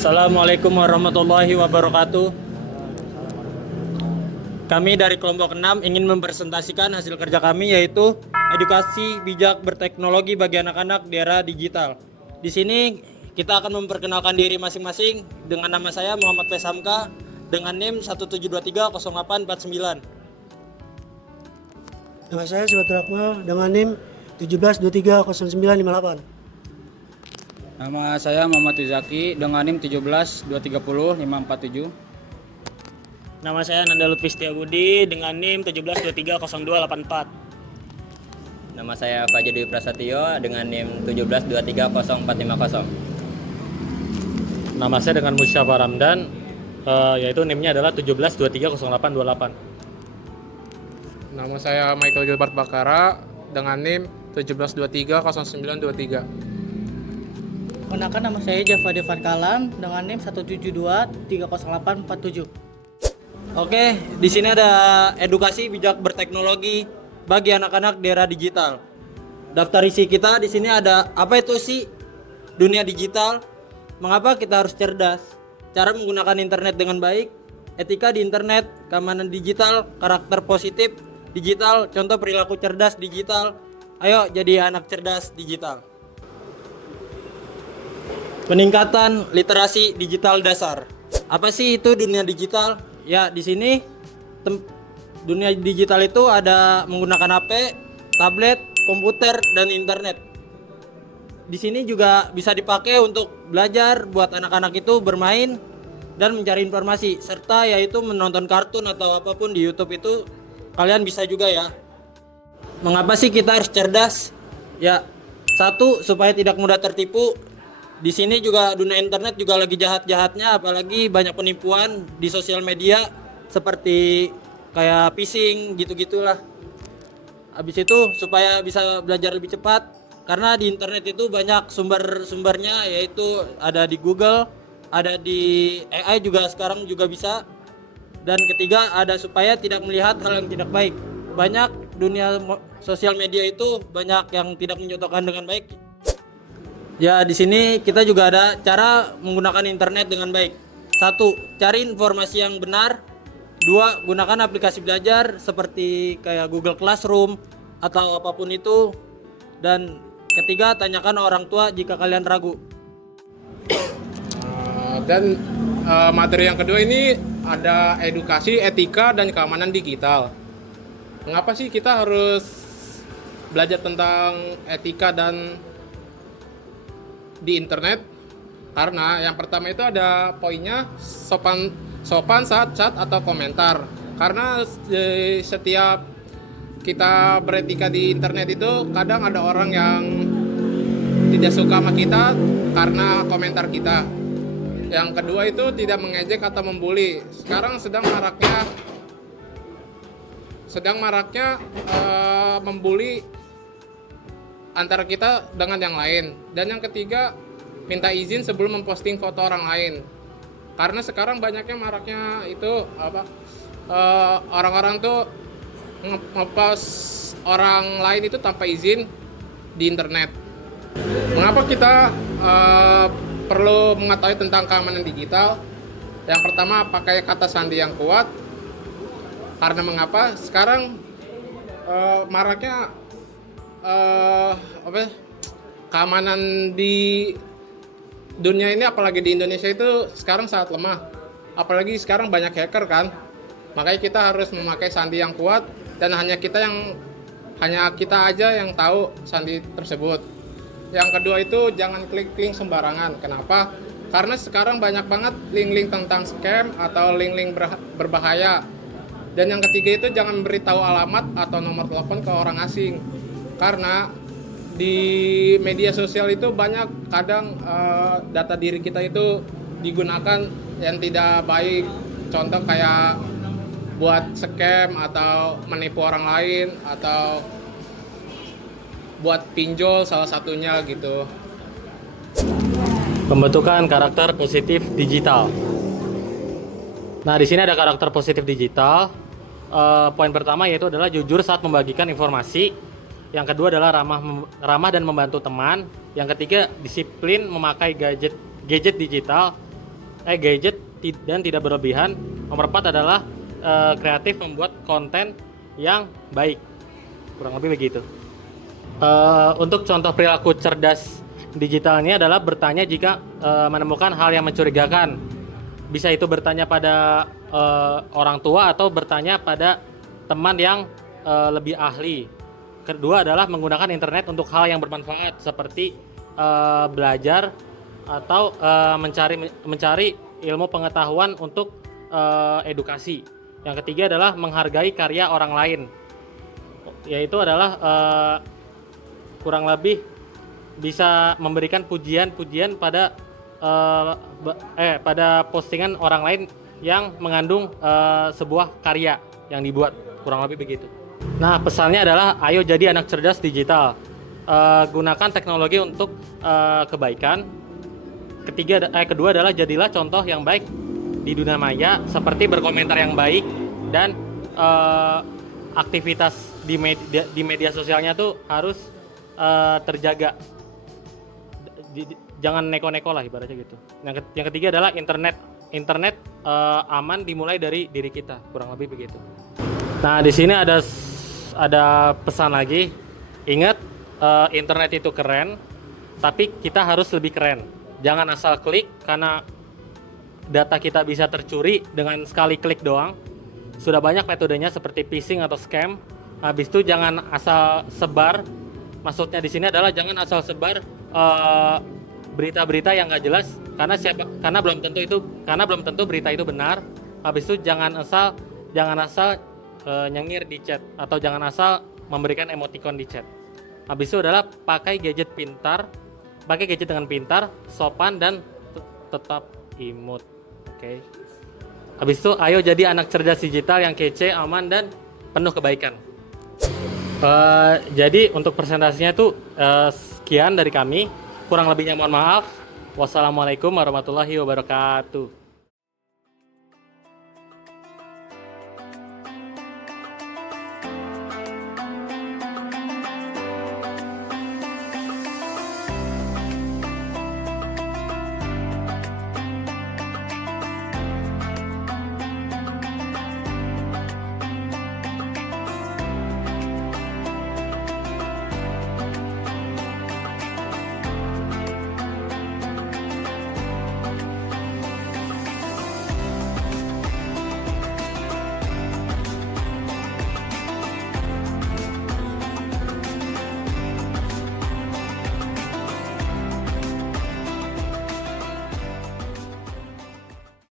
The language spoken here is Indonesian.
Assalamualaikum warahmatullahi wabarakatuh. Kami dari kelompok 6 ingin mempresentasikan hasil kerja kami, yaitu edukasi bijak berteknologi bagi anak-anak di era digital. Di sini kita akan memperkenalkan diri masing-masing dengan nama saya Muhammad Pesamka dengan NIM 17230849. Nama saya Subhatur Akmal dengan NIM 17230958. Nama saya Muhammad Rizaki dengan NIM 172300547. Nama saya Nanda Lutfi Setiabudi dengan NIM 17230284. Nama saya Fajar Dwi Prasetyo dengan NIM 1723040. Nama saya dengan Musyafa Ramdan, yaitu NIM-nya adalah 17230828. Nama saya Michael Gilbert Bakara dengan NIM 17230923. Perkenalkan, nama saya Java Devan Kalam dengan NIM 172300847. Oke, di sini ada edukasi bijak berteknologi bagi anak-anak di era digital. Daftar isi kita di sini ada apa itu sih dunia digital? Mengapa kita harus cerdas? Cara menggunakan internet dengan baik, etika di internet, keamanan digital, karakter positif digital, contoh perilaku cerdas digital. Ayo jadi anak cerdas digital. Peningkatan literasi digital dasar. Apa sih itu dunia digital? Ya, di sini dunia digital itu ada menggunakan HP, tablet, komputer, dan internet. Di sini juga bisa dipakai untuk belajar, buat anak-anak itu bermain dan mencari informasi, serta yaitu menonton kartun atau apapun di YouTube itu kalian bisa juga ya. Mengapa sih kita harus cerdas? Ya, satu, supaya tidak mudah tertipu. Di sini juga dunia internet juga lagi jahat-jahatnya, apalagi banyak penipuan di sosial media seperti kayak phishing gitu-gitulah. Habis itu supaya bisa belajar lebih cepat, karena di internet itu banyak sumber-sumbernya, yaitu ada di Google, ada di AI juga sekarang juga bisa. Dan ketiga, ada supaya tidak melihat hal yang tidak baik. Banyak dunia sosial media itu banyak yang tidak menyontohkan dengan baik. Ya, di sini kita juga ada cara menggunakan internet dengan baik. Satu, cari informasi yang benar. Dua, gunakan aplikasi belajar seperti kayak Google Classroom atau apapun itu. Dan ketiga, tanyakan orang tua jika kalian ragu. Dan materi yang kedua ini ada edukasi, etika, dan keamanan digital. Mengapa sih kita harus belajar tentang etika dan di internet? Karena yang pertama itu ada poinnya sopan saat chat atau komentar. Karena setiap kita beretika di internet itu kadang ada orang yang tidak suka sama kita karena komentar kita. Yang kedua itu tidak mengejek atau membuli. Sekarang sedang maraknya membuli antara kita dengan yang lain. Dan yang ketiga, minta izin sebelum memposting foto orang lain. Karena sekarang banyaknya maraknya itu orang-orang tuh ngepost orang lain itu tanpa izin di internet. Mengapa kita perlu mengetahui tentang keamanan digital? Yang pertama, pakai kata sandi yang kuat. Karena mengapa? Sekarang maraknya keamanan di dunia ini, apalagi di Indonesia itu sekarang sangat lemah. Apalagi sekarang banyak hacker kan. Makanya kita harus memakai sandi yang kuat dan hanya kita aja yang tahu sandi tersebut. Yang kedua itu jangan klik link sembarangan. Kenapa? Karena sekarang banyak banget link-link tentang scam atau link-link berbahaya. Dan yang ketiga itu jangan beritahu alamat atau nomor telepon ke orang asing. Karena di media sosial itu banyak kadang data diri kita itu digunakan yang tidak baik. Contoh kayak buat scam atau menipu orang lain atau buat pinjol salah satunya gitu. Pembentukan karakter positif digital. Nah, di sini ada karakter positif digital. Poin pertama yaitu adalah jujur saat membagikan informasi. Yang kedua adalah ramah dan membantu teman. Yang ketiga, disiplin memakai gadget digital. dan tidak berlebihan. Nomor 4 adalah kreatif membuat konten yang baik. Kurang lebih begitu. Untuk contoh perilaku cerdas digitalnya adalah bertanya jika menemukan hal yang mencurigakan. Bisa itu bertanya pada orang tua atau bertanya pada teman yang lebih ahli. Kedua adalah menggunakan internet untuk hal yang bermanfaat seperti belajar atau mencari ilmu pengetahuan untuk edukasi. Yang ketiga adalah menghargai karya orang lain, yaitu adalah kurang lebih bisa memberikan pujian-pujian pada pada postingan orang lain yang mengandung sebuah karya yang dibuat, kurang lebih begitu. Nah, pesannya adalah ayo jadi anak cerdas digital. Gunakan teknologi untuk kebaikan. Kedua adalah jadilah contoh yang baik di dunia maya, seperti berkomentar yang baik dan aktivitas di media sosialnya tuh harus terjaga. Jangan neko-neko lah ibaratnya gitu. Yang ketiga adalah internet aman dimulai dari diri kita, kurang lebih begitu. Nah, di sini ada pesan lagi. Ingat, internet itu keren, tapi kita harus lebih keren. Jangan asal klik, karena data kita bisa tercuri dengan sekali klik doang. Sudah banyak metodenya seperti phishing atau scam. Habis itu jangan asal sebar. Maksudnya di sini adalah jangan asal sebar berita-berita yang nggak jelas, karena belum tentu berita itu benar. Habis itu jangan asal nyengir di chat, atau jangan asal memberikan emoticon di chat. Habis itu adalah pakai gadget dengan pintar, sopan, dan tetap imut. Oke. Habis itu ayo jadi anak cerdas digital yang kece, aman, dan penuh kebaikan. Jadi untuk presentasinya itu sekian dari kami. Kurang lebihnya mohon maaf. Wassalamualaikum warahmatullahi wabarakatuh.